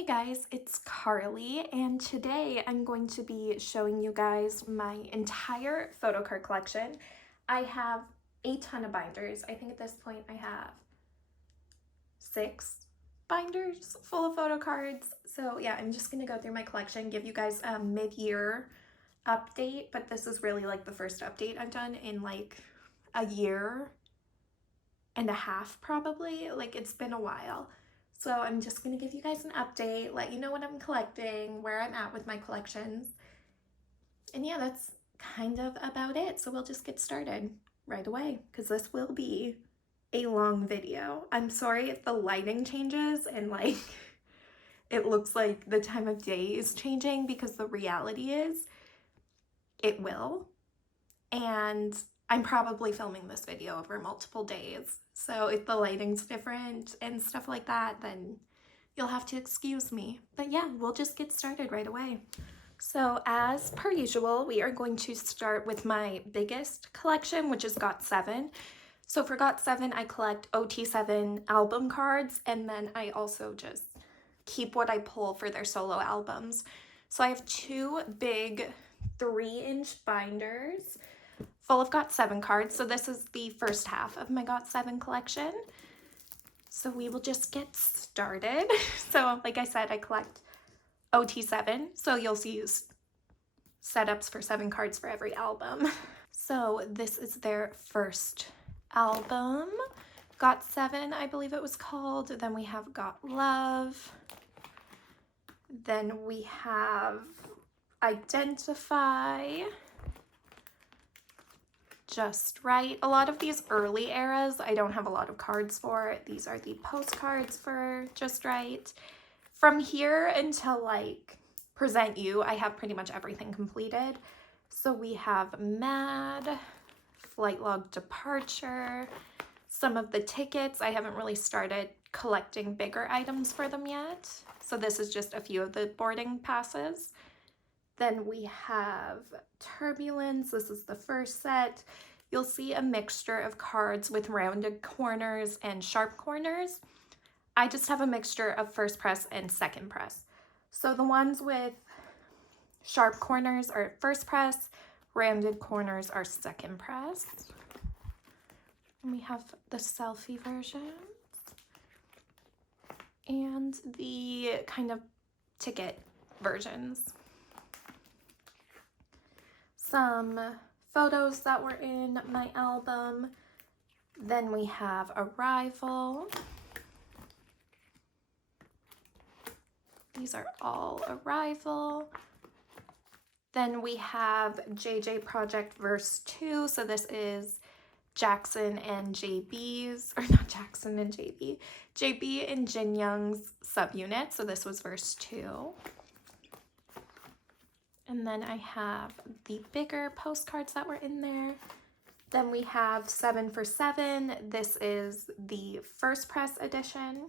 Hey guys, it's Carly, and today I'm going to be showing you guys my entire Photocard collection. I have a ton of binders. I think at this point I have 6 binders full of photocards. So yeah, I'm just gonna go through my collection, give you guys a mid-year update, but this is really like the first update I've done in like a year and a half probably. Like it's been a while. So I'm just going to give you guys an update, let you know what I'm collecting, where I'm at with my collections. And yeah, that's kind of about it. So we'll just get started right away because this will be a long video. I'm sorry if the lighting changes and like it looks like the time of day is changing because the reality is it will. And I'm probably filming this video over multiple days. So if the lighting's different and stuff like that, then you'll have to excuse me. But yeah, we'll just get started right away. So as per usual, we are going to start with my biggest collection, which is GOT7. So for GOT7, I collect OT7 album cards, and then I also just keep what I pull for their solo albums. So I have 2 big 3-inch binders full of GOT7 cards. So this is the first half of my GOT7 collection. So we will just get started. So like I said, I collect OT7. So you'll see setups for 7 cards for every album. So this is their first album. GOT7, I believe it was called. Then we have Got Love. Then we have Identify. Just Right. A lot of these early eras I don't have a lot of cards for. These are the postcards for Just Right. From here until like Present You, I have pretty much everything completed. So we have Mad, Flight Log Departure, some of the tickets. I haven't really started collecting bigger items for them yet. So this is just a few of the boarding passes. Then we have Turbulence. This is the first set. You'll see a mixture of cards with rounded corners and sharp corners. I just have a mixture of first press and second press. So the ones with sharp corners are first press, rounded corners are second press. And we have the selfie versions and the kind of ticket versions. Some photos that were in my album. Then we have Arrival. These are all Arrival. Then we have JJ Project Verse 2. So this is Jackson and JB's, or not Jackson and JB, JB and Jin Young's subunit. So this was Verse 2. And then I have the bigger postcards that were in there. Then we have 7 for 7. This is the first press edition.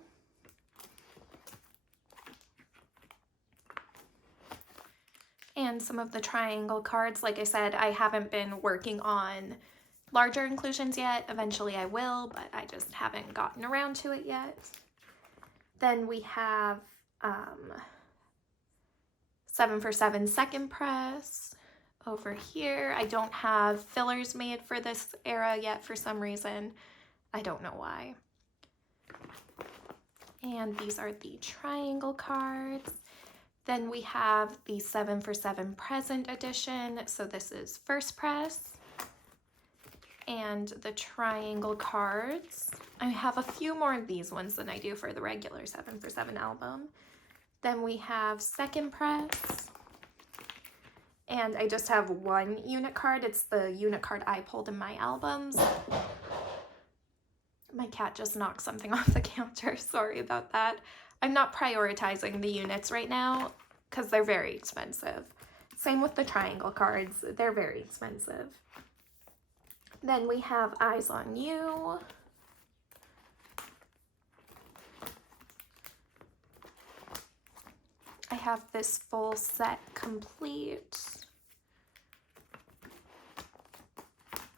And some of the triangle cards. Like I said, I haven't been working on larger inclusions yet. Eventually I will, but I just haven't gotten around to it yet. Then we have 7 for 7 second press over here. I don't have fillers made for this era yet for some reason. I don't know why. And these are the triangle cards. Then we have the 7 for 7 present edition. So this is first press. And the triangle cards. I have a few more of these ones than I do for the regular 7 for 7 album. Then we have second press, and I just have 1 unit card. It's the unit card I pulled in my albums. My cat just knocked something off the counter. Sorry about that. I'm not prioritizing the units right now because they're very expensive. Same with the triangle cards. They're very expensive. Then we have Eyes on You. I have this full set complete.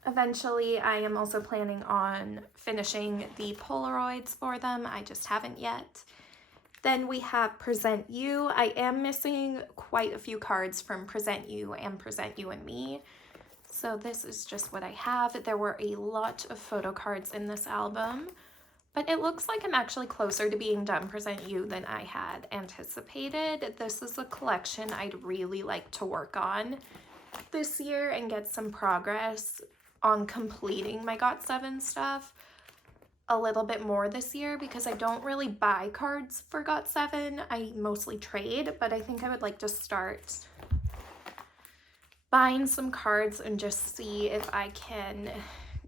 Eventually, I am also planning on finishing the Polaroids for them. I just haven't yet. Then we have Present You. I am missing quite a few cards from Present You and Present You and Me. So this is just what I have. There were a lot of photo cards in this album, but it looks like I'm actually closer to being done Present You than I had anticipated. This is a collection I'd really like to work on this year and get some progress on completing my GOT7 stuff a little bit more this year, because I don't really buy cards for GOT7. I mostly trade, but I think I would like to start buying some cards and just see if I can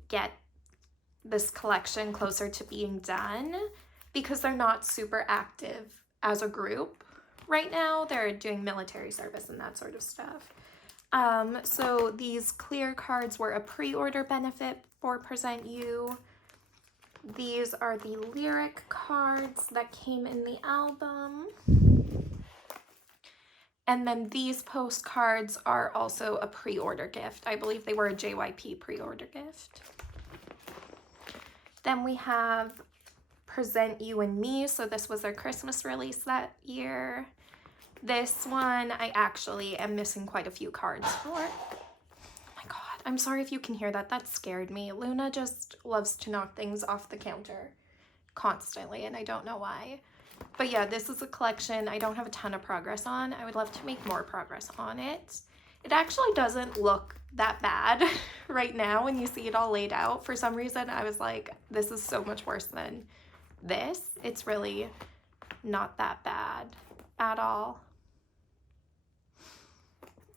get this collection closer to being done, because they're not super active as a group right now. They're doing military service and that sort of stuff. So these clear cards were a pre-order benefit for Present You. These are the lyric cards that came in the album. And then these postcards are also a pre-order gift. I believe they were a JYP pre-order gift. Then we have Present You and Me. So this was their Christmas release that year. This one I actually am missing quite a few cards for. I'm sorry if you can hear that. That scared me. Luna just loves to knock things off the counter constantly, and I don't know why. But yeah, this is a collection I don't have a ton of progress on. I would love to make more progress on it. It actually doesn't look that bad right now when you see it all laid out. For some reason, I was like, this is so much worse than this. It's really not that bad at all.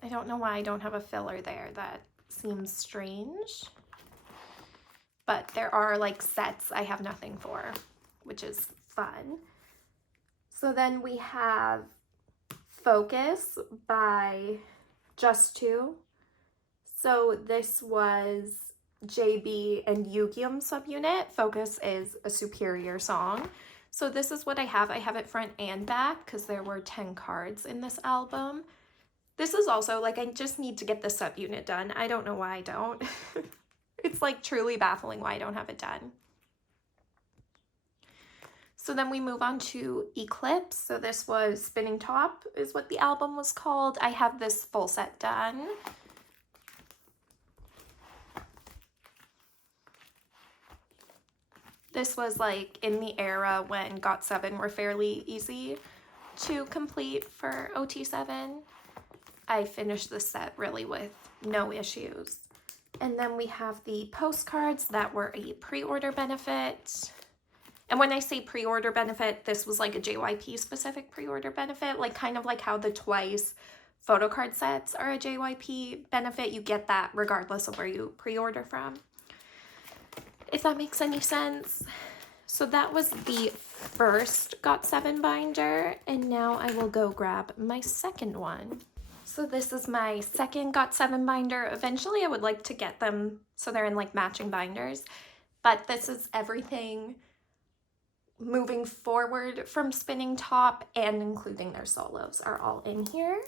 I don't know why I don't have a filler there. That seems strange, but there are like sets I have nothing for, which is fun. So then we have Focus by Just Two. So this was JB and Yukyum subunit. Focus is a superior song. So this is what I have. I have it front and back because there were 10 cards in this album. This is also, like, I just need to get the subunit done. I don't know why I don't. It's, like, truly baffling why I don't have it done. So then we move on to Eclipse. So this was Spinning Top is what the album was called. I have this full set done. This was, like, in the era when GOT7 were fairly easy to complete for OT7. I finished the set really with no issues. And then we have the postcards that were a pre-order benefit. And when I say pre-order benefit, this was like a JYP specific pre-order benefit, like kind of like how the Twice photocard sets are a JYP benefit. You get that regardless of where you pre-order from, if that makes any sense. So that was the first GOT7 binder, and now I will go grab my second one. So this is my second GOT7 binder. Eventually I would like to get them so they're in like matching binders, but this is everything moving forward from Spinning Top, and including their solos are all in here.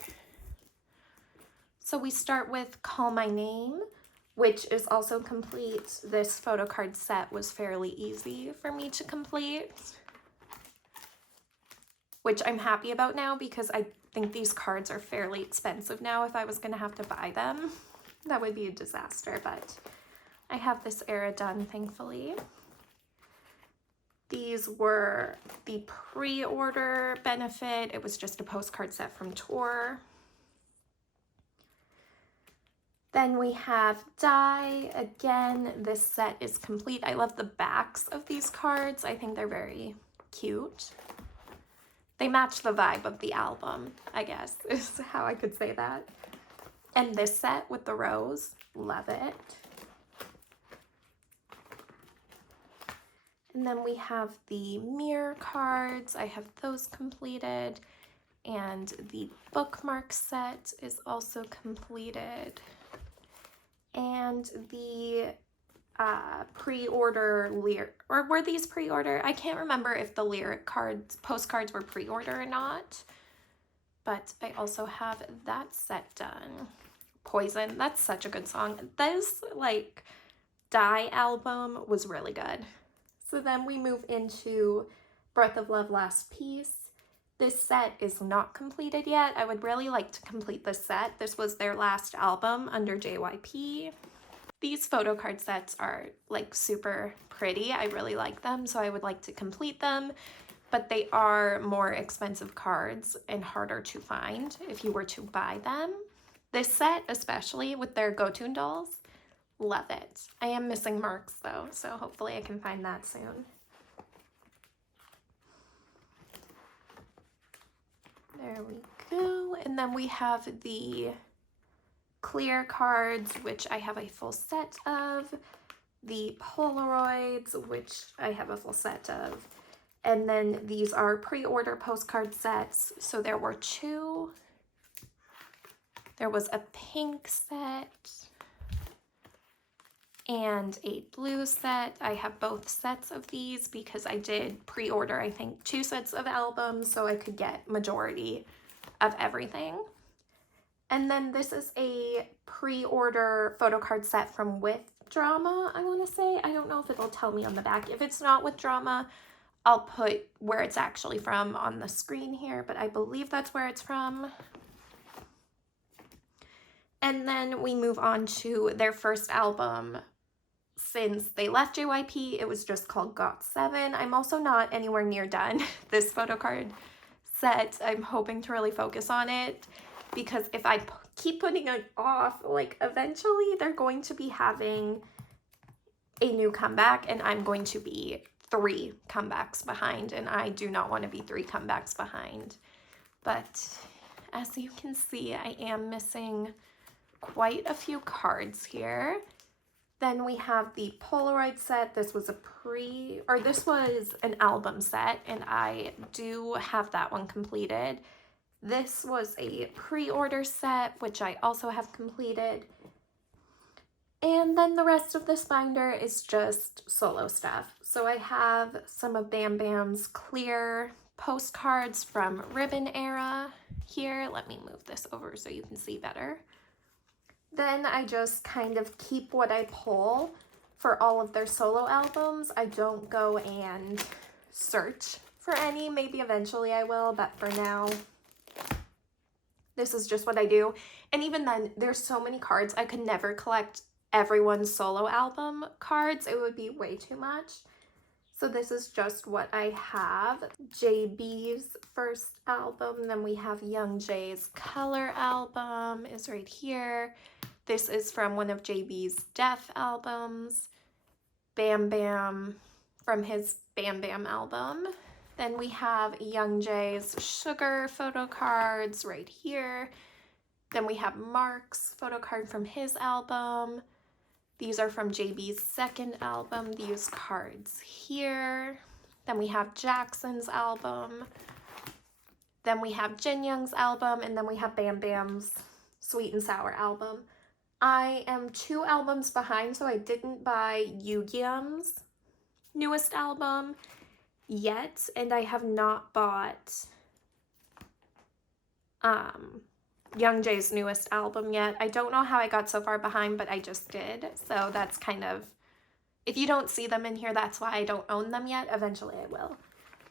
So we start with Call My Name, which is also complete. This photocard set was fairly easy for me to complete, which I'm happy about now because I think these cards are fairly expensive now. If I was going to have to buy them, that would be a disaster, but I have this era done, thankfully. These were the pre-order benefit. It was just a postcard set from tour. Then we have Die. Again, this set is complete. I love the backs of these cards. I think they're very cute. They match the vibe of the album, I guess, is how I could say that. And this set with the rose, love it. And then we have the mirror cards. I have those completed. And the bookmark set is also completed. And the pre-order lyric, or were these pre-order? I can't remember if the lyric cards, postcards were pre-order or not, but I also have that set done. Poison, that's such a good song. This, like, Die album was really good. So then we move into Breath of Love Last Piece. This set is not completed yet. I would really like to complete this set. This was their last album under JYP. These photo card sets are like super pretty. I really like them, so I would like to complete them, but they are more expensive cards and harder to find if you were to buy them. This set, especially with their Gotun dolls, love it. I am missing Marks though, so hopefully I can find that soon. There we go. And then we have the clear cards, which I have a full set of. The Polaroids, which I have a full set of. And then these are pre-order postcard sets. So there were 2. There was a pink set and a blue set. I have both sets of these because I did pre-order, I think, 2 sets of albums so I could get majority of everything. And then this is a pre-order photo card set from With Drama, I want to say. I don't know if it'll tell me on the back. If it's not With Drama, I'll put where it's actually from on the screen here, but I believe that's where it's from. And then we move on to their first album. Since they left JYP, it was just called GOT7. I'm also not anywhere near done this photo card set. I'm hoping to really focus on it because if I keep putting it off, like eventually they're going to be having a new comeback and I'm going to be 3 comebacks behind, and I do not want to be 3 comebacks behind. But as you can see, I am missing quite a few cards here. Then we have the Polaroid set. This was this was an album set, and I do have that one completed. This was a pre-order set, which I also have completed. And then the rest of this binder is just solo stuff. So I have some of Bam Bam's clear postcards from Ribbon era here. Let me move this over so you can see better. Then I just kind of keep what I pull for all of their solo albums. I don't go and search for any. Maybe eventually I will, but for now, this is just what I do. And even then, there's so many cards. I could never collect everyone's solo album cards. It would be way too much. So this is just what I have. JB's first album. Then we have Young J's Color album is right here. This is from one of JB's Death albums. Bam Bam from his Bam Bam album. Then we have Young J's Sugar photo cards right here. Then we have Mark's photo card from his album. These are from JB's second album, these cards here. Then we have Jackson's album. Then we have Jin Young's album, and then we have Bam Bam's Sweet and Sour album. I am 2 albums behind, so I didn't buy Yoongium's newest album yet, and I have not bought Young J's newest album yet. I don't know how I got so far behind, but I just did. So that's kind of, if you don't see them in here, that's why I don't own them yet. Eventually I will.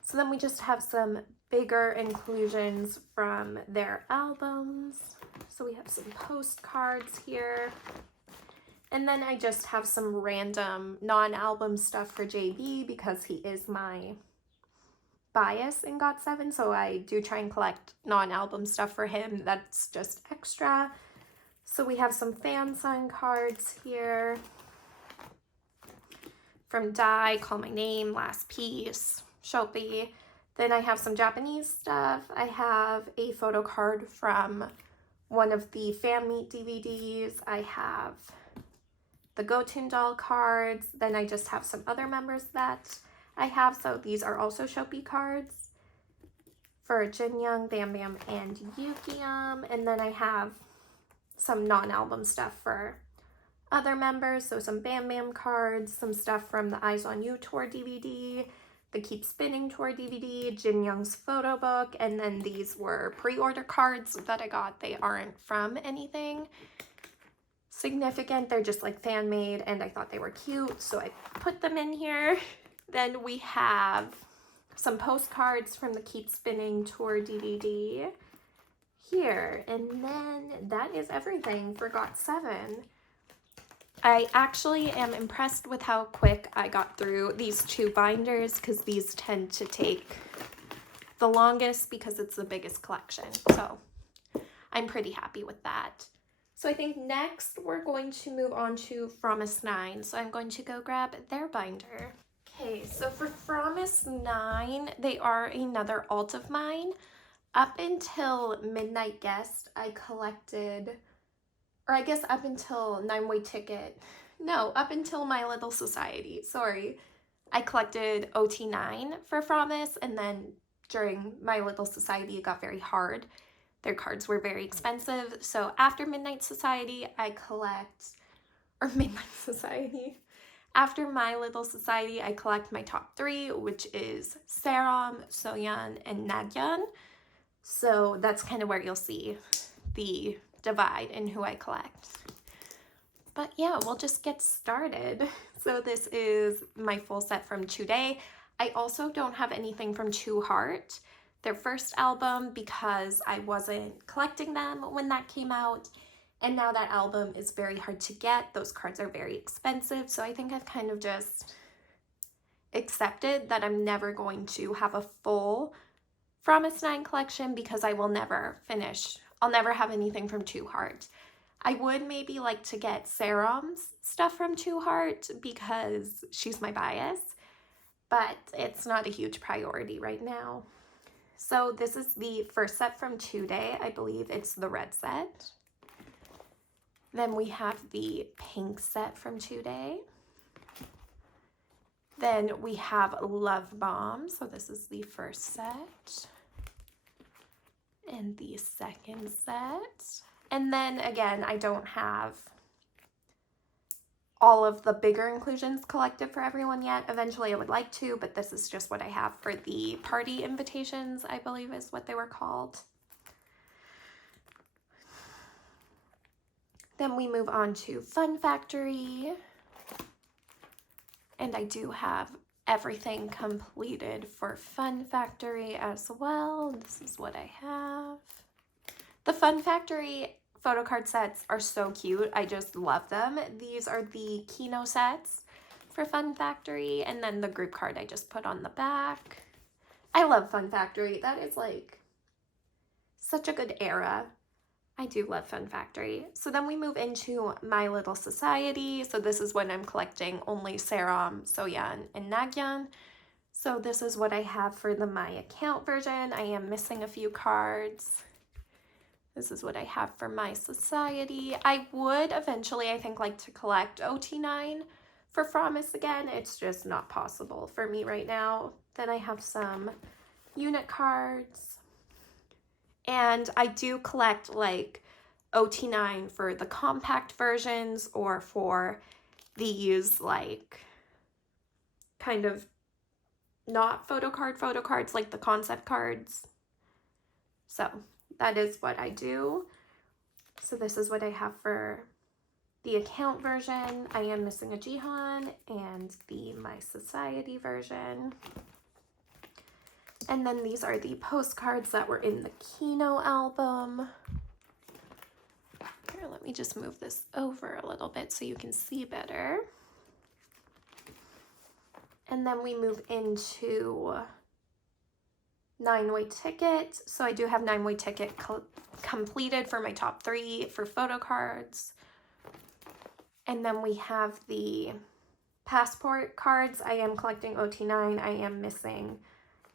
So then we just have some bigger inclusions from their albums. So we have some postcards here. And then I just have some random non-album stuff for JB because he is my bias in GOT7, so I do try and collect non-album stuff for him. That's just extra. So we have some fan sign cards here from Dai, Call My Name, Last Piece, Shopee. Then I have some Japanese stuff. I have a photo card from one of the fan meet DVDs. I have the Gotun doll cards. Then I just have some other members that I have, so these are also Shopee cards for Jin Young, Bam Bam, and Yoongium. And then I have some non-album stuff for other members, so some Bam Bam cards, some stuff from the Eyes on You tour DVD, the Keep Spinning tour DVD, Jin Young's photo book, and then these were pre-order cards that I got. They aren't from anything significant, they're just like fan made, and I thought they were cute, so I put them in here. Then we have some postcards from the Keep Spinning Tour DVD here. And then that is everything for GOT7. I actually am impressed with how quick I got through these 2 binders, because these tend to take the longest because it's the biggest collection. So I'm pretty happy with that. So I think next we're going to move on to Promise 9. So I'm going to go grab their binder. Okay, so for Promise 9, they are another alt of mine. Up until Midnight Guest, I collected, or I guess up until 9-Way Ticket. No, up until My Little Society, sorry. I collected OT9 for Promise, and then during My Little Society, it got very hard. Their cards were very expensive. So after Midnight Society, I collect, or Midnight Society. After My Little Society, I collect my top 3, which is Seram, Chaeyeon, and Nagyan. So that's kind of where you'll see the divide in who I collect. But yeah, we'll just get started. So this is my full set from Today. I also don't have anything from Two Heart, their first album, because I wasn't collecting them when that came out. And now that album is very hard to get. Those cards are very expensive. So I think I've kind of just accepted that I'm never going to have a full Promise 9 collection, because I will never finish. I'll never have anything from Two Heart. I would maybe like to get Seram's stuff from Two Heart because she's my bias, but it's not a huge priority right now. So this is the first set from Today. I believe it's the red set. Then we have the pink set from Today. Then we have Love Bomb. So this is the first set. And the second set. And then again, I don't have all of the bigger inclusions collected for everyone yet. Eventually I would like to, but this is just what I have for the party invitations, I believe is what they were called. Then we move on to Fun Factory. And I do have everything completed for Fun Factory as well. This is what I have. The Fun Factory Photocard sets are so cute. I just love them. These are the Kino sets for Fun Factory, and then the group card I just put on the back. I love Fun Factory. That is like such a good era. I do love Fun Factory. So then we move into My Little Society. So this is when I'm collecting only Seram, Chaeyeon, and Nagyan. So this is what I have for the My Account version. I am missing a few cards. This is what I have for My Society. I would eventually, I think, like to collect OT9 for Promise again. It's just not possible for me right now. Then I have some unit cards. And I do collect like OT9 for the compact versions, or for these like kind of not photocards, like the concept cards. So that is what I do. So this is what I have for the account version. I am missing a Jihan and the My Society version. And then these are the postcards that were in the Kino album. Here, let me just move this over a little bit so you can see better. And then we move into 9-Way Ticket. So I do have 9-Way Ticket completed for my top 3 for Photocards. And then we have the passport cards. I am collecting OT9. I am missing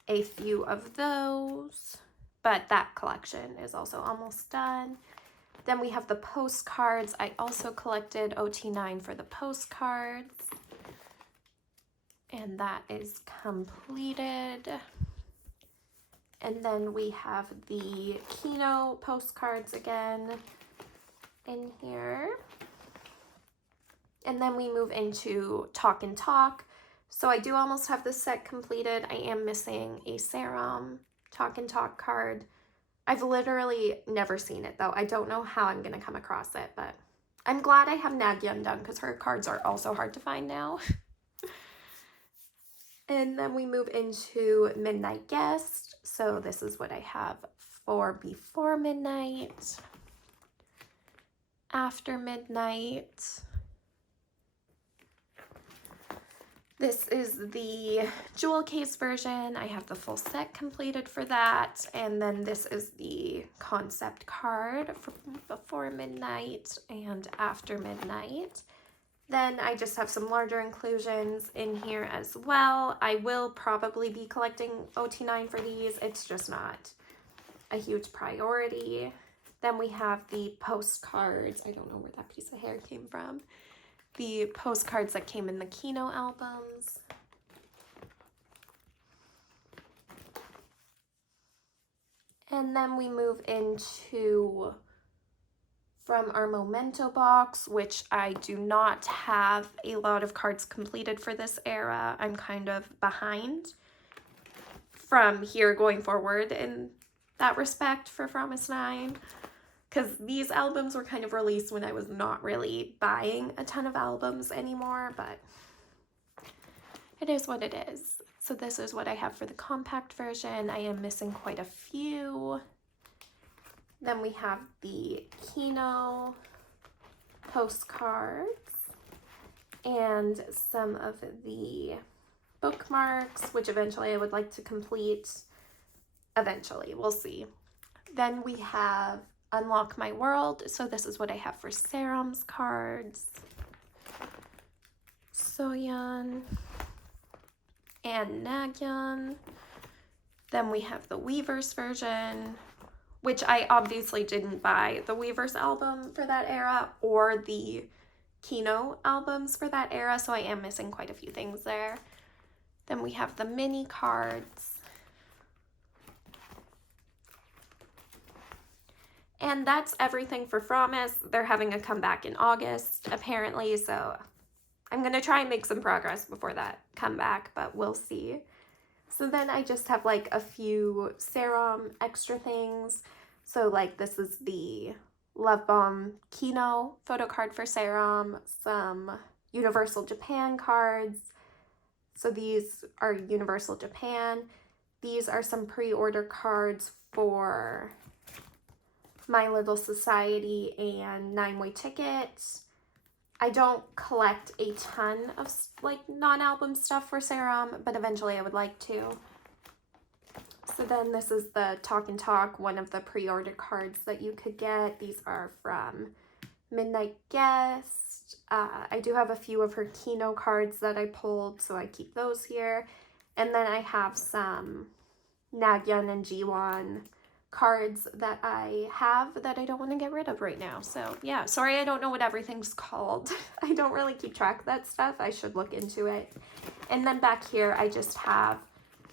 a few of those, but that collection is also almost done. Then we have the postcards. I also collected OT9 for the postcards, and that is completed. And then we have the Kino postcards again in here. And then we move into Talk and Talk. So I do almost have this set completed. I am missing a Seram Talk and Talk card. I've literally never seen it though. I don't know how I'm gonna come across it, but I'm glad I have Nagyan done because her cards are also hard to find now. And then we move into Midnight Guest. So this is what I have for before midnight, after midnight. This is the jewel case version. I have the full set completed for that. And then this is the concept card for before midnight and after midnight. Then I just have some larger inclusions in here as well. I will probably be collecting OT9 for these. It's just not a huge priority. Then we have the postcards. I don't know where that piece of hair came from. The postcards that came in the Kino albums. And then we move into from our Memento box, which I do not have a lot of cards completed for this era. I'm kind of behind from here going forward in that respect for Promise 9, because these albums were kind of released when I was not really buying a ton of albums anymore, but it is what it is. So this is what I have for the compact version. I am missing quite a few. Then we have the Kino postcards and some of the bookmarks, which eventually I would like to complete. Eventually, we'll see. Then we have Unlock My World. So this is what I have for Serum's cards. Chaeyeon and Nagyon. Then we have the Weverse version, which I obviously didn't buy the Weverse album for that era or the Kino albums for that era, so I am missing quite a few things there. Then we have the mini cards. And that's everything for Promise. They're having a comeback in August, apparently, so I'm going to try and make some progress before that comeback, but we'll see. So then I just have like a few Serum extra things. So like this is the Love Bomb Kino photo card for Serum, some Universal Japan cards. So these are Universal Japan. These are some pre-order cards for My Little Society and 9-Way Ticket. I don't collect a ton of like non-album stuff for Serum, but eventually I would like to. So then this is the Talk and Talk, one of the pre-order cards that you could get. These are from Midnight Guest. I do have a few of her Kino cards that I pulled, so I keep those here. And then I have some Nagyon and Jiwon cards that I have that I don't want to get rid of right now. So yeah, sorry I don't know what everything's called. I don't really keep track of that stuff. I should look into it. And then back here I just have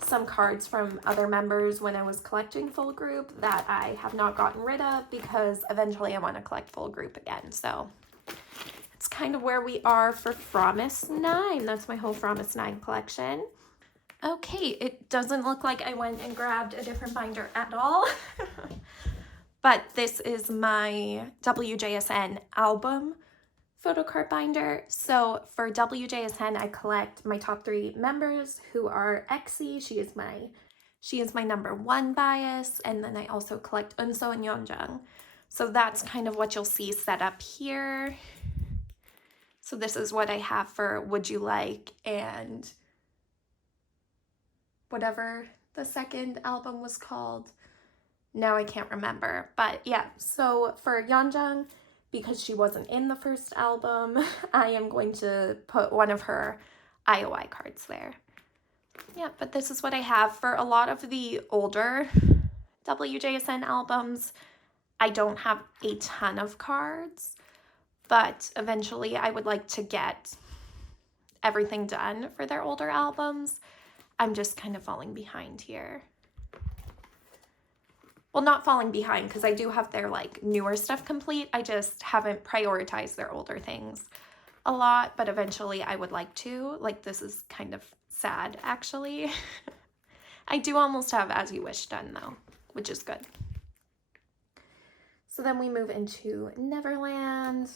some cards from other members when I was collecting full group that I have not gotten rid of because eventually I want to collect full group again. So it's kind of where we are for Promise 9. That's my whole Promise 9 collection. Okay, it doesn't look like I went and grabbed a different binder at all. But this is my WJSN album photo card binder. So for WJSN, I collect my top 3 members who are Exy. She is my number 1 bias. And then I also collect Eunso and Yeonjung. So that's kind of what you'll see set up here. So this is what I have for Would You Like and whatever the second album was called. Now I can't remember. But yeah, so for Yeonjung, because she wasn't in the first album, I am going to put one of her IOI cards there. Yeah, but this is what I have for a lot of the older WJSN albums. I don't have a ton of cards, but eventually I would like to get everything done for their older albums. I'm just kind of falling behind here. Well, not falling behind because I do have their like newer stuff complete. I just haven't prioritized their older things a lot, but eventually I would like to. Like this is kind of sad actually. I do almost have As You Wish done though, which is good. So then we move into Neverland.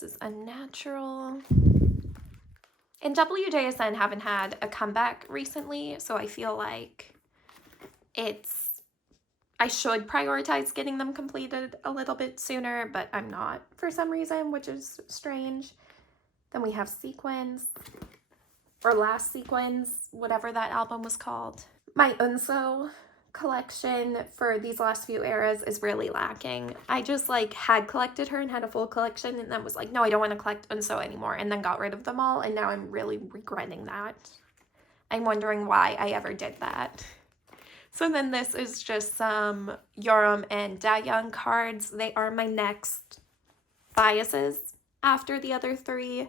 this is a natural. And WJSN haven't had a comeback recently, so I feel like I should prioritize getting them completed a little bit sooner, but I'm not for some reason, which is strange. Then we have Sequins, or Last Sequins, whatever that album was called. My Unso collection for these last few eras is really lacking. I just like had collected her and had a full collection and then was like, no, I don't want to collect Unso anymore, and then got rid of them all, and now I'm really regretting that. I'm wondering why I ever did that. So then this is just some Yoram and Chaeyeon cards. They are my next biases after the other three.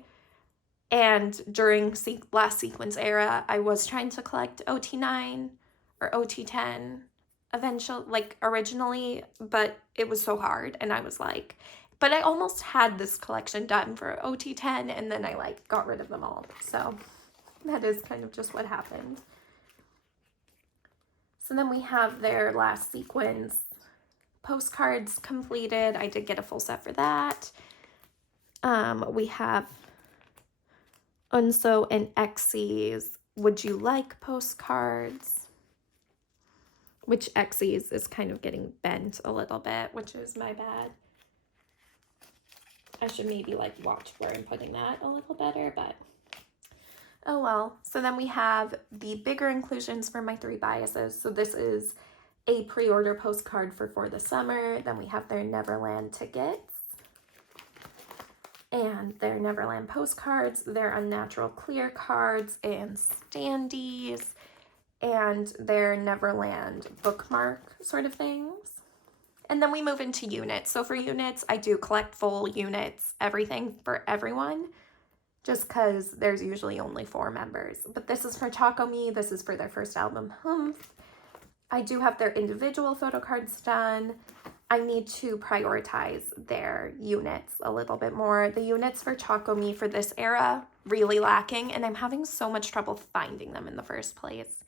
And during last sequence era, I was trying to collect OT9 or OT10 eventually, like originally, but it was so hard. And I was like, but I almost had this collection done for OT10 and then I like got rid of them all. So that is kind of just what happened. So then we have their last sequence postcards completed. I did get a full set for that. We have Unso and Exy's Would You Like postcards, which Exy's is kind of getting bent a little bit, which is my bad. I should maybe like watch where I'm putting that a little better, but oh well. So then we have the bigger inclusions for my three biases. So this is a pre-order postcard for the summer. Then we have their Neverland tickets and their Neverland postcards, their Unnatural Clear cards and standees, and their Neverland bookmark sort of things. And then we move into units. So for units, I do collect full units, everything for everyone, just because there's usually only 4 members. But this is for Chocomi. This is for their first album, Humph. I do have their individual photo cards done. I need to prioritize their units a little bit more. The units for Chocomi for this era, really lacking, and I'm having so much trouble finding them in the first place.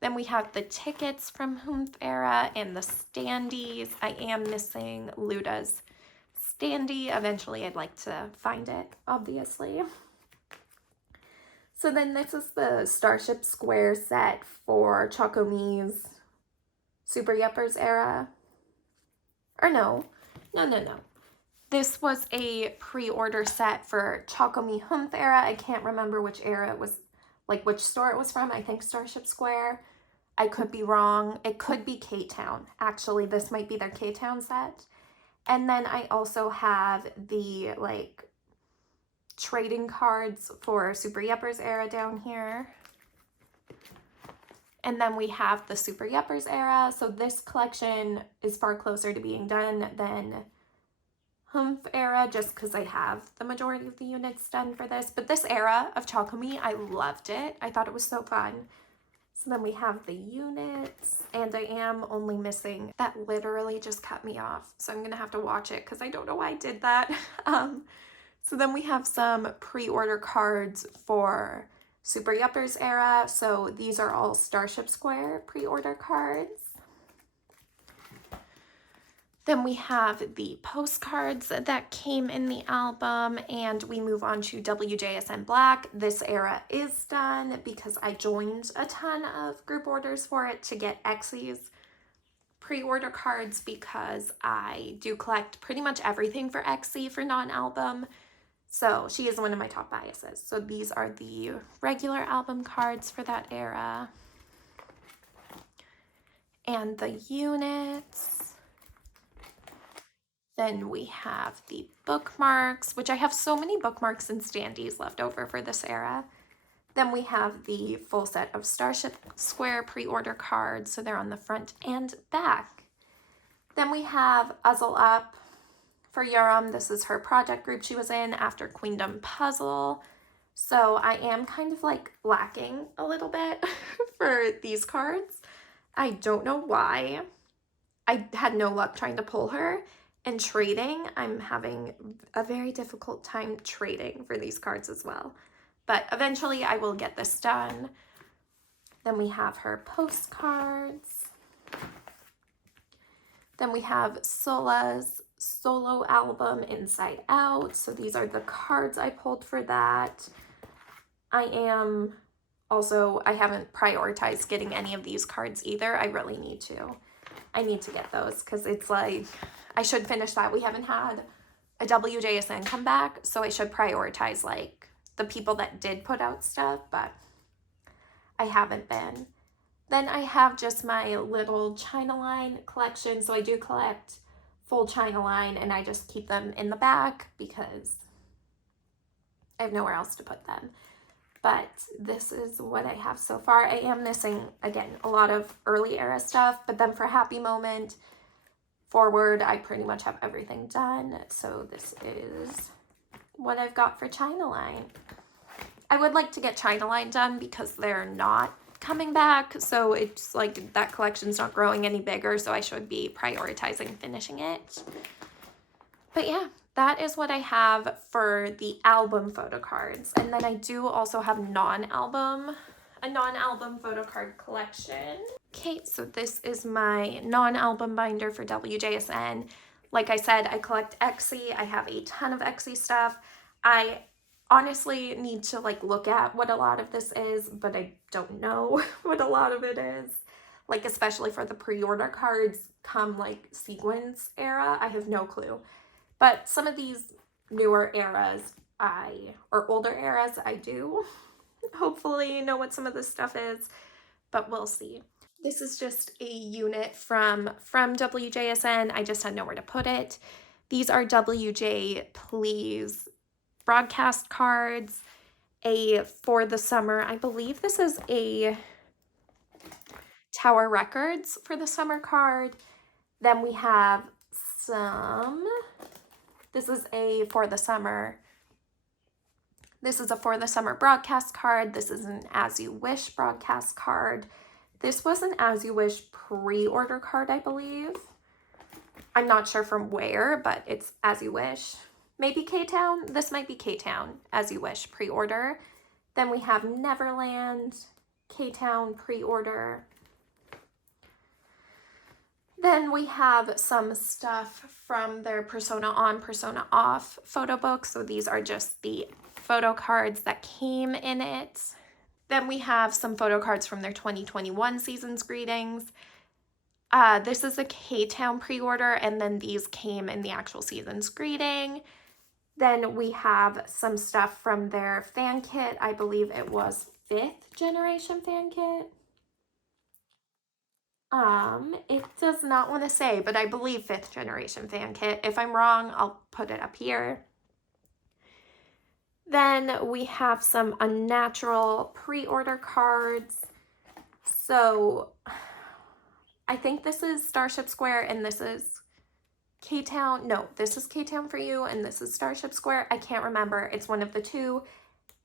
Then we have the tickets from Humph era and the standees. I am missing Luda's standee. Eventually, I'd like to find it, obviously. So then this is the Starship Square set for Chocomi's Super Yuppers era. Or no. This was a pre-order set for Chocomi Humph era. I can't remember which era it was, like which store it was from. I think Starship Square. I could be wrong. It could be K-Town. Actually, this might be their K-Town set. And then I also have the like trading cards for Super Yuppers era down here. And then we have the Super Yuppers era. So this collection is far closer to being done than Humph era, just because I have the majority of the units done for this. But this era of Chocomi, I loved it. I thought it was so fun. So then we have the units, and I am only missing, that literally just cut me off. So I'm going to have to watch it because I don't know why I did that. So then we have some pre-order cards for Super Yuppers era. So these are all Starship Square pre-order cards. Then we have the postcards that came in the album, and we move on to WJSN Black. This era is done because I joined a ton of group orders for it to get Exy's pre-order cards, because I do collect pretty much everything for Exy for non-album. So she is one of my top biases. So these are the regular album cards for that era. And the units. Then we have the bookmarks, which I have so many bookmarks and standees left over for this era. Then we have the full set of Starship Square pre-order cards, so they're on the front and back. Then we have Uzzle Up for Yoram. This is her project group she was in after Queendom Puzzle. So I am kind of like lacking a little bit for these cards. I don't know why. I had no luck trying to pull her. And trading, I'm having a very difficult time trading for these cards as well. But eventually I will get this done. Then we have her postcards. Then we have Sola's solo album, Inside Out. So these are the cards I pulled for that. I haven't prioritized getting any of these cards either. I really need to. I need to get those because it's like, I should finish that. We haven't had a WJSN come back, so I should prioritize like the people that did put out stuff, but I haven't been. Then I have just my little China line collection. So I do collect full China line and I just keep them in the back because I have nowhere else to put them. But this is what I have so far. I am missing, again, a lot of early era stuff, but then for Happy Moment forward, I pretty much have everything done. So this is what I've got for China line. I would like to get China line done because they're not coming back, so it's like that collection's not growing any bigger, so I should be prioritizing finishing it. But yeah, that is what I have for the album photo cards. And then I do also have a non-album photo card collection. Okay, so this is my non-album binder for WJSN. Like I said, I collect Exy. I have a ton of Exy stuff. I honestly need to like look at what a lot of this is, but I don't know what a lot of it is. Like especially for the pre-order cards come like sequence era, I have no clue. But some of these newer eras or older eras, I do hopefully know what some of this stuff is, but we'll see. This is just a unit from WJSN. I just had nowhere to put it. These are WJ Please broadcast cards, a For the Summer. I believe this is a Tower Records For the Summer card. Then we have this is a For the Summer. This is a For the Summer broadcast card. This is an As You Wish broadcast card. This was an As You Wish pre-order card, I believe. I'm not sure from where, but it's As You Wish. Maybe K-Town? This might be K-Town, As You Wish pre-order. Then we have Neverland, K-Town pre-order. Then we have some stuff from their Persona On, Persona Off photo book. So these are just the photo cards that came in it. Then we have some photo cards from their 2021 season's greetings. This is a K-Town pre-order, and then these came in the actual season's greeting. Then we have some stuff from their fan kit. I believe it was 5th generation fan kit. It does not want to say, but I believe 5th generation fan kit. If I'm wrong, I'll put it up here. Then we have some Unnatural pre-order cards. So I think this is Starship Square and this is K-Town. No, this is K-Town for You and this is Starship Square. I can't remember. It's one of the two.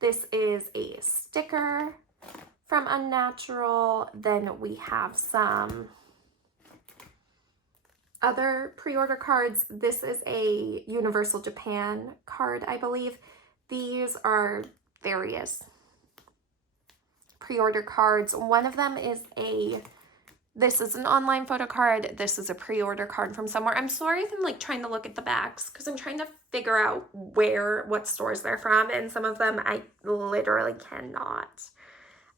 This is a sticker from Unnatural. Then we have some other pre-order cards. This is a Universal Japan card, I believe. These are various pre-order cards. One of them is this is an online photo card. This is a pre-order card from somewhere. I'm sorry if I'm like trying to look at the backs because I'm trying to figure out what stores they're from, and some of them I literally cannot.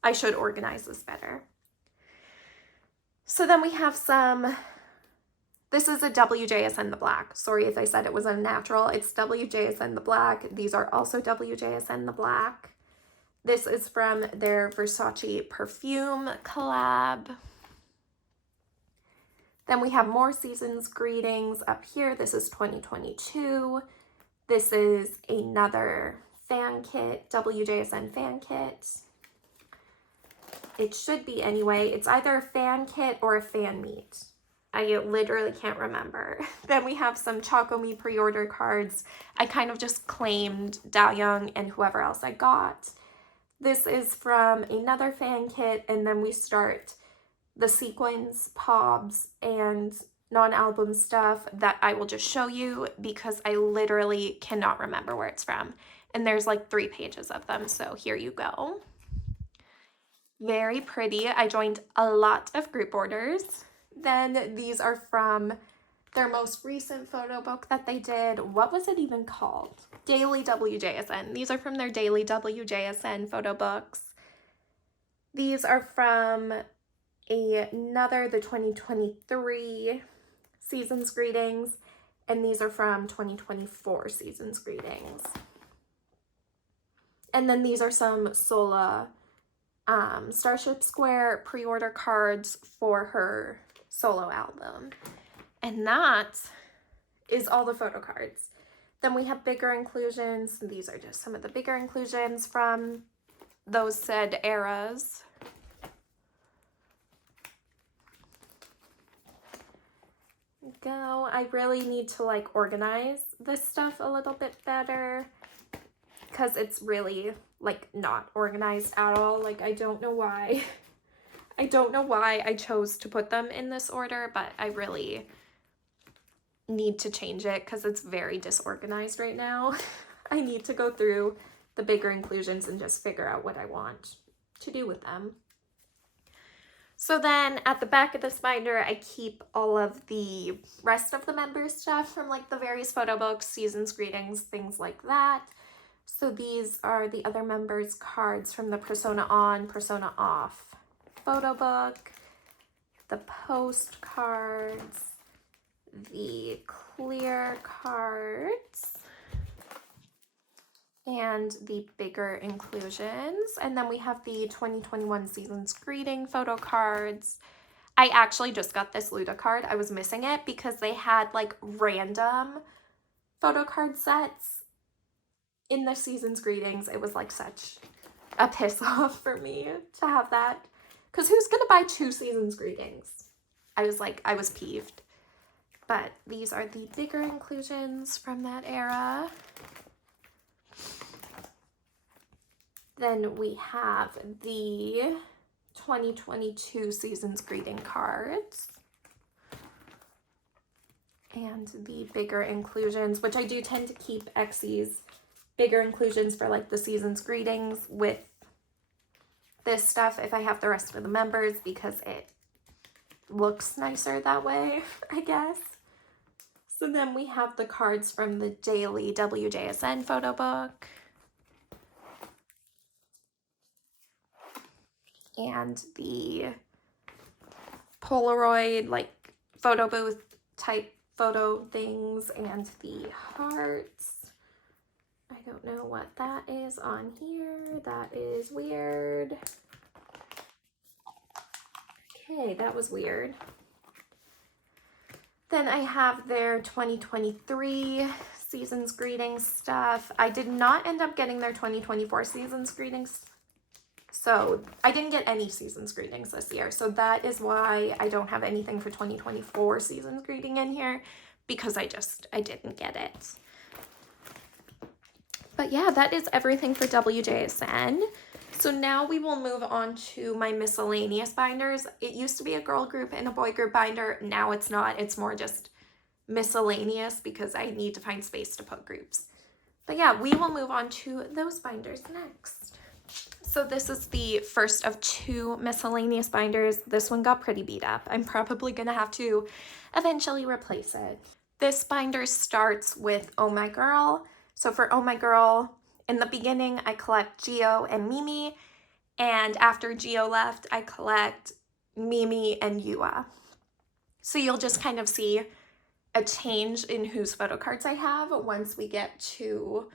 I should organize this better. So then we have this is a WJSN the Black. Sorry if I said it was Unnatural. It's WJSN the Black. These are also WJSN the Black. This is from their Versace perfume collab. Then we have more seasons greetings up here. This is 2022. This is another fan kit, WJSN fan kit. It should be anyway. It's either a fan kit or a fan meet. I literally can't remember. Then we have some Choco Me pre-order cards. I kind of just claimed Chaeyeon and whoever else I got. This is from another fan kit, and then we start the sequins, pobs, and non-album stuff that I will just show you because I literally cannot remember where it's from. And there's like 3 pages of them, so here you go. Very pretty. I joined a lot of group orders. Then these are from their most recent photo book that they did. What was it even called? Daily WJSN. These are from their Daily WJSN photo books. These are from the 2023 Season's Greetings, and these are from 2024 Season's Greetings. And then these are some Sola Starship Square pre-order cards for her solo album. And that is all the photo cards. Then we have bigger inclusions. These are just some of the bigger inclusions from those said eras. Go. I really need to like organize this stuff a little bit better because it's really like not organized at all. Like I don't know why. I don't know why I chose to put them in this order, but I really need to change it because it's very disorganized right now. I need to go through the bigger inclusions and just figure out what I want to do with them. So then at the back of this binder, I keep all of the rest of the members' stuff from like the various photo books, Season's Greetings, things like that. So these are the other members' cards from the Persona On, Persona Off photo book, the postcards, the clear cards, and the bigger inclusions. And then we have the 2021 Season's Greeting photo cards. I actually just got this Luda card. I was missing it because they had like random photo card sets in the Season's Greetings. It was like such a piss off for me to have that. Because who's gonna buy 2 Season's Greetings? I was peeved. But these are the bigger inclusions from that era. Then we have the 2022 Season's Greeting cards. And the bigger inclusions, which I do tend to keep Xy's bigger inclusions for like the Season's Greetings with this stuff if I have the rest of the members because it looks nicer that way, I guess. So then we have the cards from the Daily WJSN photo book. And the Polaroid, like, photo booth type photo things, and the hearts. I don't know what that is on here. That is weird. Okay, that was weird. Then I have their 2023 Season's Greetings stuff. I did not end up getting their 2024 Season's Greetings. So I didn't get any Season's Greetings this year. So that is why I don't have anything for 2024 Season's Greeting in here, because I didn't get it. But yeah, that is everything for WJSN. So now we will move on to my miscellaneous binders. It used to be a girl group and a boy group binder. Now it's not. It's more just miscellaneous because I need to find space to put groups. But yeah, we will move on to those binders next. So this is the first of 2 miscellaneous binders. This one got pretty beat up. I'm probably gonna have to eventually replace it. This binder starts with Oh My Girl. So for Oh My Girl, in the beginning, I collect Gio and Mimi, and after Gio left, I collect Mimi and Yua. So you'll just kind of see a change in whose photo cards I have once we get to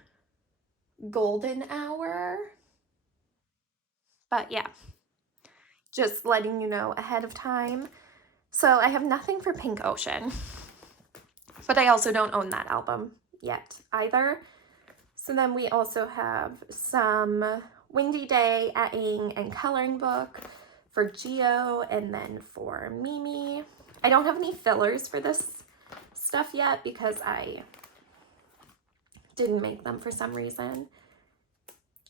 Golden Hour. But yeah, just letting you know ahead of time. So I have nothing for Pink Ocean, but I also don't own that album yet either. So then we also have some Windy Day, etching, and coloring book for Gio, and then for Mimi. I don't have any fillers for this stuff yet because I didn't make them for some reason.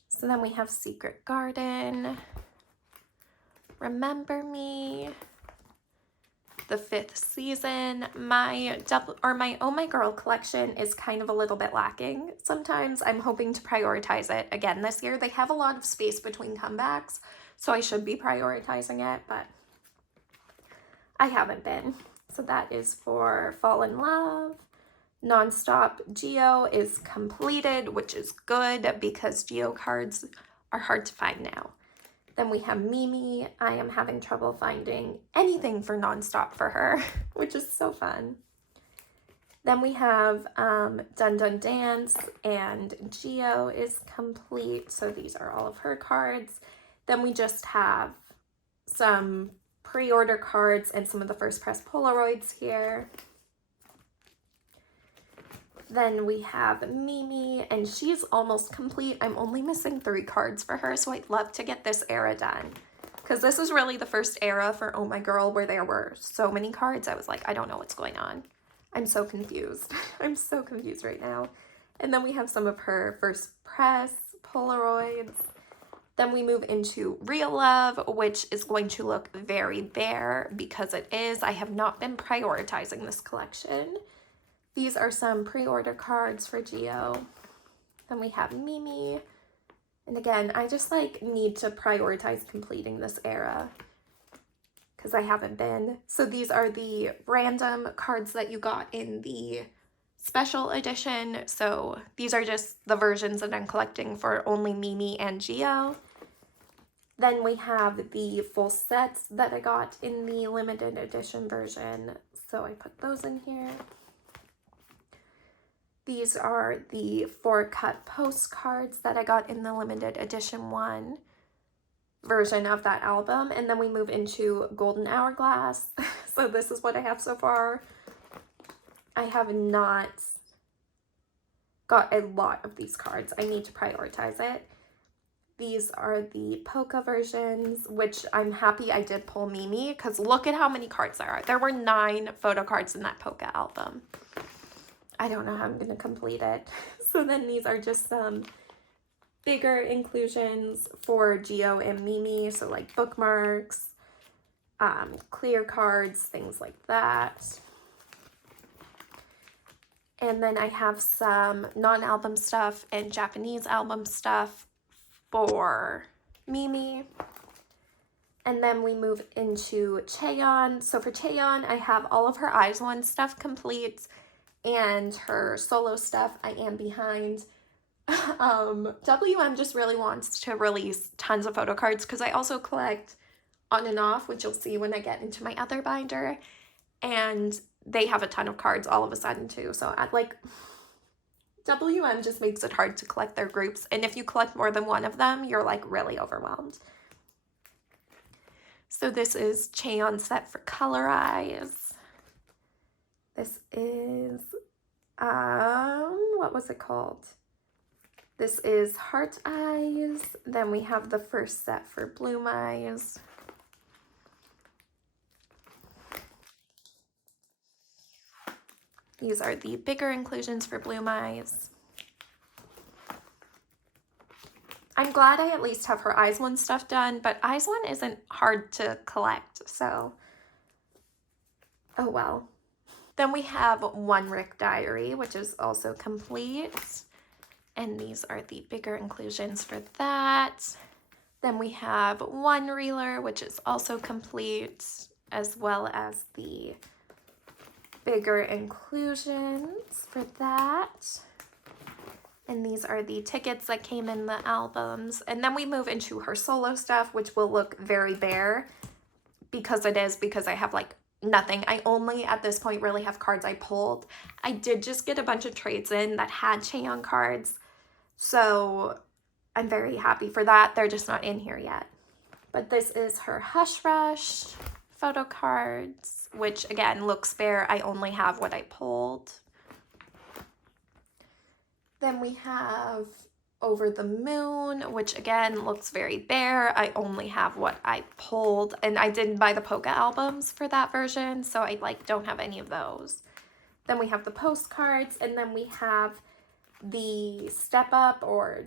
So then we have Secret Garden, Remember Me, the 5th season. My Oh My Girl collection is kind of a little bit lacking sometimes. I'm hoping to prioritize it again this year. They have a lot of space between comebacks, so I should be prioritizing it, but I haven't been. So that is for Fall in Love. Nonstop Geo is completed, which is good because Geo cards are hard to find now. Then we have Mimi. I am having trouble finding anything for Nonstop for her, which is so fun. Then we have Dun Dun Dance, and Geo is complete. So these are all of her cards. Then we just have some pre-order cards and some of the first press Polaroids here. Then we have Mimi, and she's almost complete. I'm only missing 3 cards for her, so I'd love to get this era done. Because this is really the first era for Oh My Girl where there were so many cards. I was like, I don't know what's going on. I'm so confused. I'm so confused right now. And then we have some of her first press Polaroids. Then we move into Real Love, which is going to look very bare because it is. I have not been prioritizing this collection. These are some pre-order cards for Geo. Then we have Mimi. And again, I just like need to prioritize completing this era because I haven't been. So these are the random cards that you got in the special edition. So these are just the versions that I'm collecting for only Mimi and Geo. Then we have the full sets that I got in the limited edition version. So I put those in here. These are the 4 cut postcards that I got in the limited edition 1 version of that album. And then we move into Golden Hourglass. So this is what I have so far. I have not got a lot of these cards. I need to prioritize it. These are the Polka versions, which I'm happy I did pull Mimi because look at how many cards there are. There were 9 photo cards in that Polka album. I don't know how I'm going to complete it. So then these are just some bigger inclusions for Geo and Mimi. So like bookmarks, clear cards, things like that. And then I have some non-album stuff and Japanese album stuff for Mimi. And then we move into Chaeyeon. So for Chaeyeon, I have all of her Eyes One stuff complete. And her solo stuff, I am behind. WM just really wants to release tons of photo cards because I also collect on and off, which you'll see when I get into my other binder. And they have a ton of cards all of a sudden too. So WM just makes it hard to collect their groups. And if you collect more than one of them, you're like really overwhelmed. So this is Chaeyeon set for Color Eyes. This is, what was it called? This is Heart Eyes. Then we have the first set for Bloom Eyes. These are the bigger inclusions for Bloom Eyes. I'm glad I at least have her Eyes One stuff done, but Eyes One isn't hard to collect, so oh well. Then we have One Rick Diary, which is also complete. And these are the bigger inclusions for that. Then we have One Reeler, which is also complete, as well as the bigger inclusions for that. And these are the tickets that came in the albums. And then we move into her solo stuff, which will look very bare because I have like nothing. I only at this point really have cards I pulled. I did just get a bunch of trades in that had Chaeyeon cards, so I'm very happy for that. They're just not in here yet. But this is her Hush Rush photo cards, which again looks bare. I only have what I pulled. Then we have Over the Moon, which again looks very bare. I only have what I pulled, and I didn't buy the Polka albums for that version, so I don't have any of those. Then we have the postcards, and then we have the Step Up or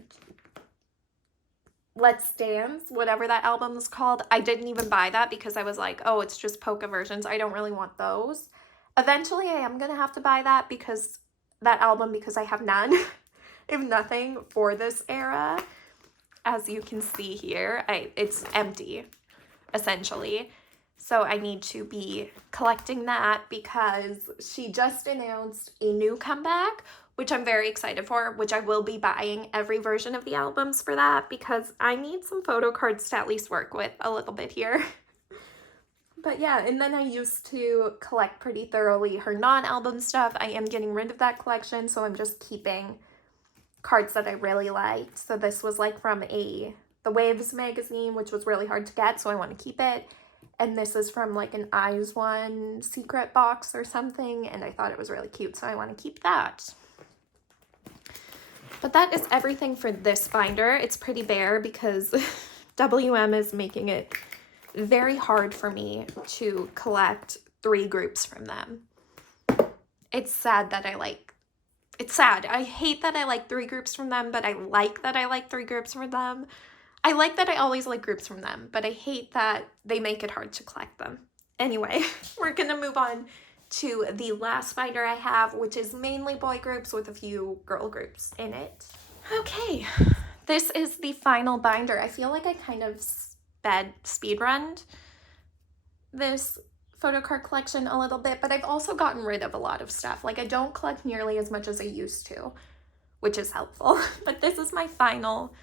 Let's Dance, whatever that album is called. I didn't even buy that because I was like, oh, it's just Polka versions. I don't really want those. Eventually, I am going to have to buy that album because I have none. I have nothing for this era. As you can see here, it's empty, essentially. So I need to be collecting that because she just announced a new comeback, which I'm very excited for, which I will be buying every version of the albums for that because I need some photo cards to at least work with a little bit here. But yeah, and then I used to collect pretty thoroughly her non-album stuff. I am getting rid of that collection, so I'm just keeping cards that I really liked. So this was like from the Waves magazine, which was really hard to get, so I want to keep it. And this is from like an Eyes One secret box or something, and I thought it was really cute, so I want to keep that. But that is everything for this binder. It's pretty bare because WM is making it very hard for me to collect 3 groups from them. It's sad that it's sad. I hate that I like 3 groups from them, but I like that I like 3 groups from them. I like that I always like groups from them, but I hate that they make it hard to collect them. Anyway, we're gonna move on to the last binder I have, which is mainly boy groups with a few girl groups in it. Okay, this is the final binder. I feel like I kind of speed run this photo card collection a little bit, but I've also gotten rid of a lot of stuff. Like I don't collect nearly as much as I used to, which is helpful. But this is my final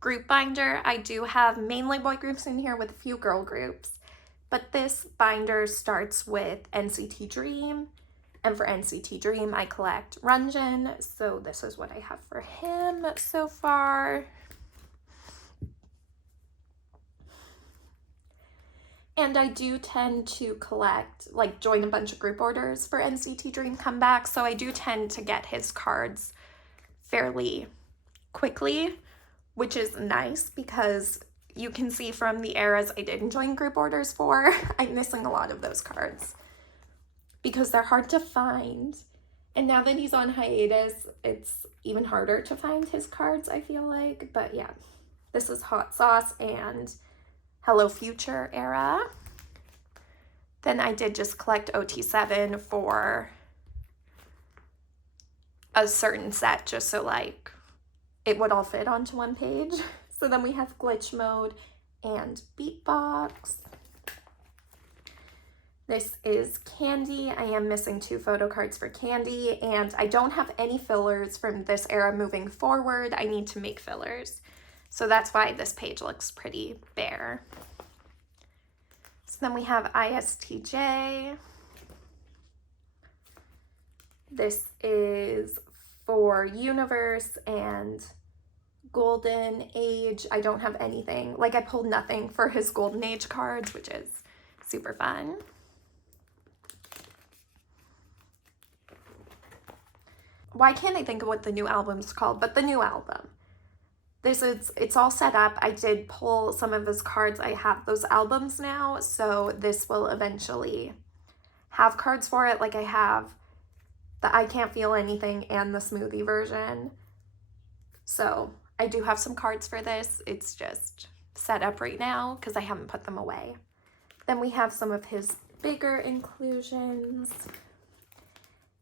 group binder. I do have mainly boy groups in here with a few girl groups, but this binder starts with NCT Dream, and for NCT Dream I collect Ranjin, so this is what I have for him so far. And I do tend to collect, like join a bunch of group orders for NCT Dream comeback, so I do tend to get his cards fairly quickly, which is nice because you can see from the eras I didn't join group orders for, I'm missing a lot of those cards because they're hard to find. And now that he's on hiatus, it's even harder to find his cards, I feel like. But yeah, this is Hot Sauce and Hello Future era. Then I did just collect OT7 for a certain set just so like it would all fit onto one page. So then we have Glitch Mode and Beatbox. This is Candy. I am missing 2 photo cards for Candy, and I don't have any fillers from this era moving forward. I need to make fillers. So that's why this page looks pretty bare. So then we have ISTJ. This is for Universe and Golden Age. I don't have anything. Like I pulled nothing for his Golden Age cards, which is super fun. Why can't I think of what the new album's called? But the new album. It's all set up. I did pull some of his cards. I have those albums now, so this will eventually have cards for it. Like I have the I Can't Feel Anything and the smoothie version. So I do have some cards for this. It's just set up right now because I haven't put them away. Then we have some of his bigger inclusions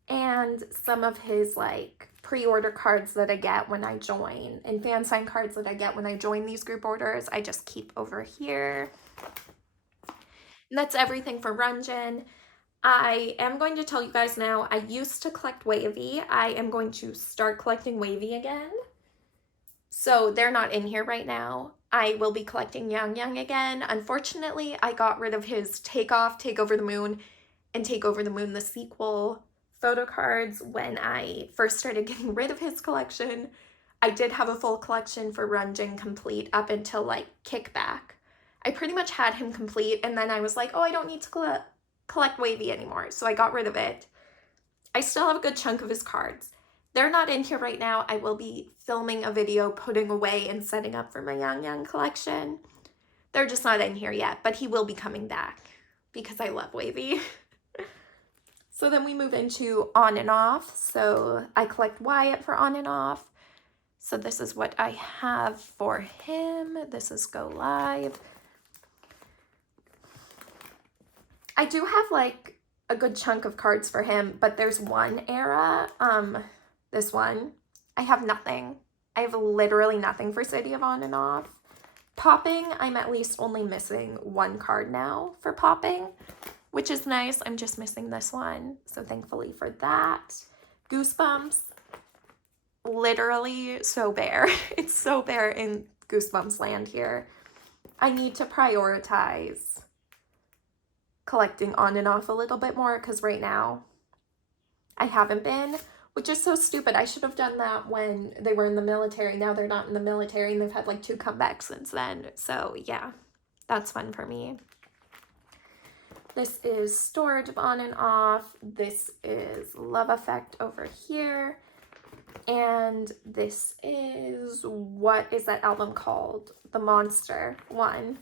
and some of his like pre-order cards that I get when I join, and fan sign cards that I get when I join these group orders. I just keep over here. And that's everything for Ranjin. I am going to tell you guys now, I used to collect Wavy. I am going to start collecting Wavy again. So they're not in here right now. I will be collecting Yang Yang again. Unfortunately, I got rid of his Takeoff, Take Over the Moon, and Take Over the Moon, the sequel photo cards when I first started getting rid of his collection. I did have a full collection for Ranjin complete up until like Kickback. I pretty much had him complete, and then I was like, oh, I don't need to collect Wavy anymore, so I got rid of it. I still have a good chunk of his cards. They're not in here right now. I will be filming a video putting away and setting up for my Yang Yang collection. They're just not in here yet, but he will be coming back because I love Wavy. So then we move into On and Off. So I collect Wyatt for On and Off. So this is what I have for him. This is Go Live. I do have like a good chunk of cards for him, but there's one era, this one, I have nothing. I have literally nothing for City of On and Off. Popping, I'm at least only missing one card now for popping, which is nice. I'm just missing this one, so thankfully for that. Goosebumps, literally so bare. It's so bare in Goosebumps land here. I need to prioritize collecting on and off a little bit more because right now I haven't been, which is so stupid. I should have done that when they were in the military. Now they're not in the military and they've had like 2 comebacks since then. So yeah, that's fun for me. This is Storage on and off. This is Love Effect over here. And this is, what is that album called? The Monster one.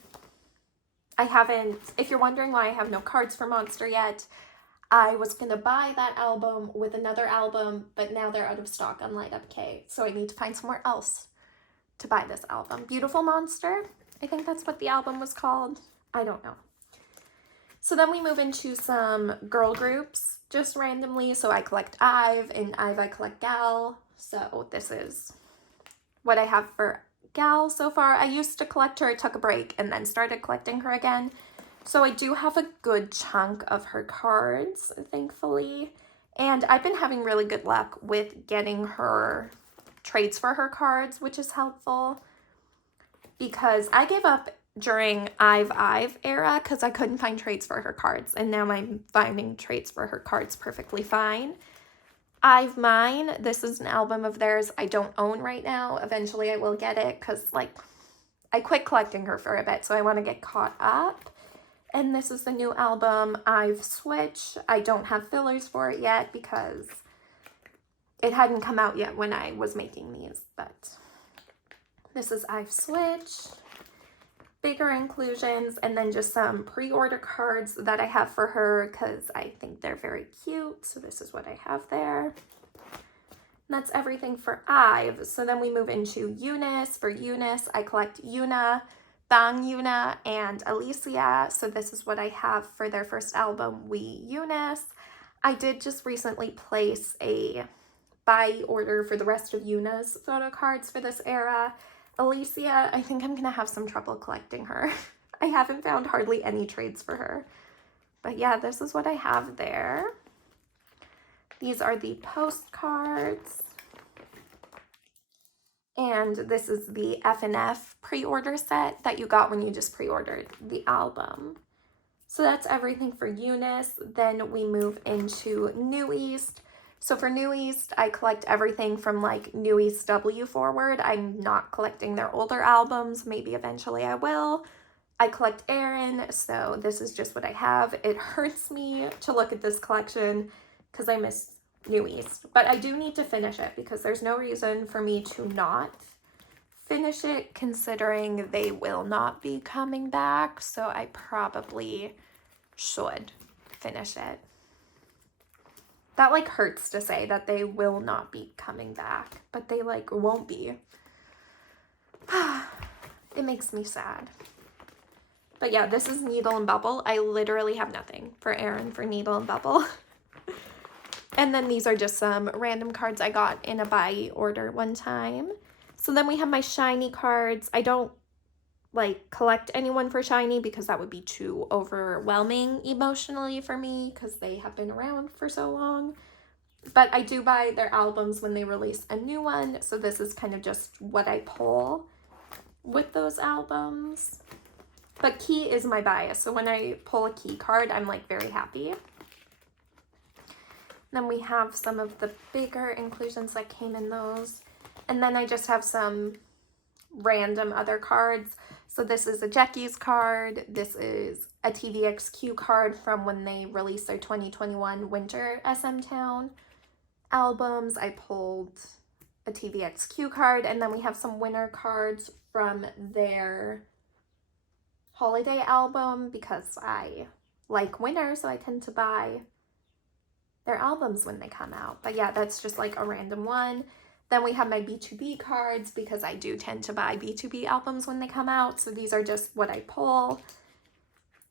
I haven't, if you're wondering why I have no cards for Monster yet, I was going to buy that album with another album, but now they're out of stock on Light Up K. So I need to find somewhere else to buy this album. Beautiful Monster. I think that's what the album was called. I don't know. So then we move into some girl groups just randomly. So I collect IVE, and IVE I collect Gal. So this is what I have for Gal so far. I used to collect her, I took a break, and then started collecting her again. So I do have a good chunk of her cards, thankfully. And I've been having really good luck with getting her trades for her cards, which is helpful. Because I gave up during IVE era because I couldn't find trades for her cards. And now I'm finding trades for her cards perfectly fine. IVE Mine, this is an album of theirs I don't own right now. Eventually I will get it because, like, I quit collecting her for a bit, so I want to get caught up. And this is the new album, IVE Switch. I don't have fillers for it yet because it hadn't come out yet when I was making these, but this is IVE Switch. Bigger inclusions, and then just some pre-order cards that I have for her because I think they're very cute. So this is what I have there. And that's everything for IVE. So then we move into UNIS. For UNIS, I collect Yuna, Bang Yuna, and Alicia. So this is what I have for their first album, We UNIS. I did just recently place a buy order for the rest of Yuna's photo cards for this era. Alicia, I think I'm going to have some trouble collecting her. I haven't found hardly any trades for her. But yeah, this is what I have there. These are the postcards. And this is the F&F pre-order set that you got when you just pre-ordered the album. So that's everything for UNIS. Then we move into New East. So for New East, I collect everything from like New East W forward. I'm not collecting their older albums. Maybe eventually I will. I collect Aaron, so this is just what I have. It hurts me to look at this collection because I miss New East. But I do need to finish it because there's no reason for me to not finish it considering they will not be coming back. So I probably should finish it. That, like, hurts to say that they will not be coming back, but they, like, won't be. It makes me sad. But yeah, this is Needle and Bubble. I literally have nothing for Aaron for Needle and Bubble. And then these are just some random cards I got in a buy order one time. So then we have my shiny cards. I don't, like, collect anyone for shiny because that would be too overwhelming emotionally for me because they have been around for so long. But I do buy their albums when they release a new one, so this is kind of just what I pull with those albums. But key is my bias, so when I pull a key card, I'm, like, very happy. Then we have some of the bigger inclusions that came in those. And then I just have some random other cards. So this is a Jackies card. This is a TVXQ card from when they released their 2021 Winter SM Town albums. I pulled a TVXQ card, and then we have some winter cards from their holiday album because I like winter, so I tend to buy their albums when they come out. But yeah, that's just like a random one. Then we have my B2B cards because I do tend to buy B2B albums when they come out. So these are just what I pull.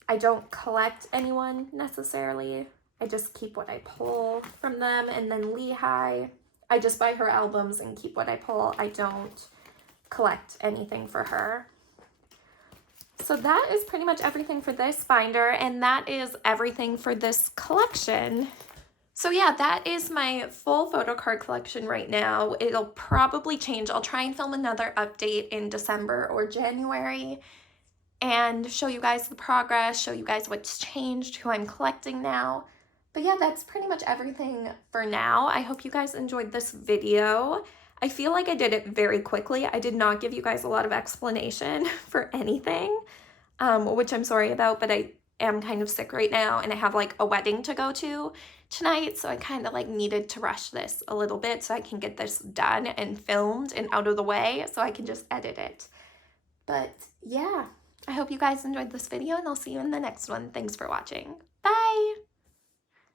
I don't collect anyone necessarily. I just keep what I pull from them. And then Lehigh, I just buy her albums and keep what I pull. I don't collect anything for her. So that is pretty much everything for this binder, and that is everything for this collection. So yeah, that is my full photo card collection right now. It'll probably change. I'll try and film another update in December or January and show you guys the progress, show you guys what's changed, who I'm collecting now. But yeah, that's pretty much everything for now. I hope you guys enjoyed this video. I feel like I did it very quickly. I did not give you guys a lot of explanation for anything, which I'm sorry about, but I am kind of sick right now and I have like a wedding to go to tonight, so I kind of like needed to rush this a little bit so I can get this done and filmed and out of the way so I can just edit it. But yeah, I hope you guys enjoyed this video and I'll see you in the next one. Thanks for watching. Bye!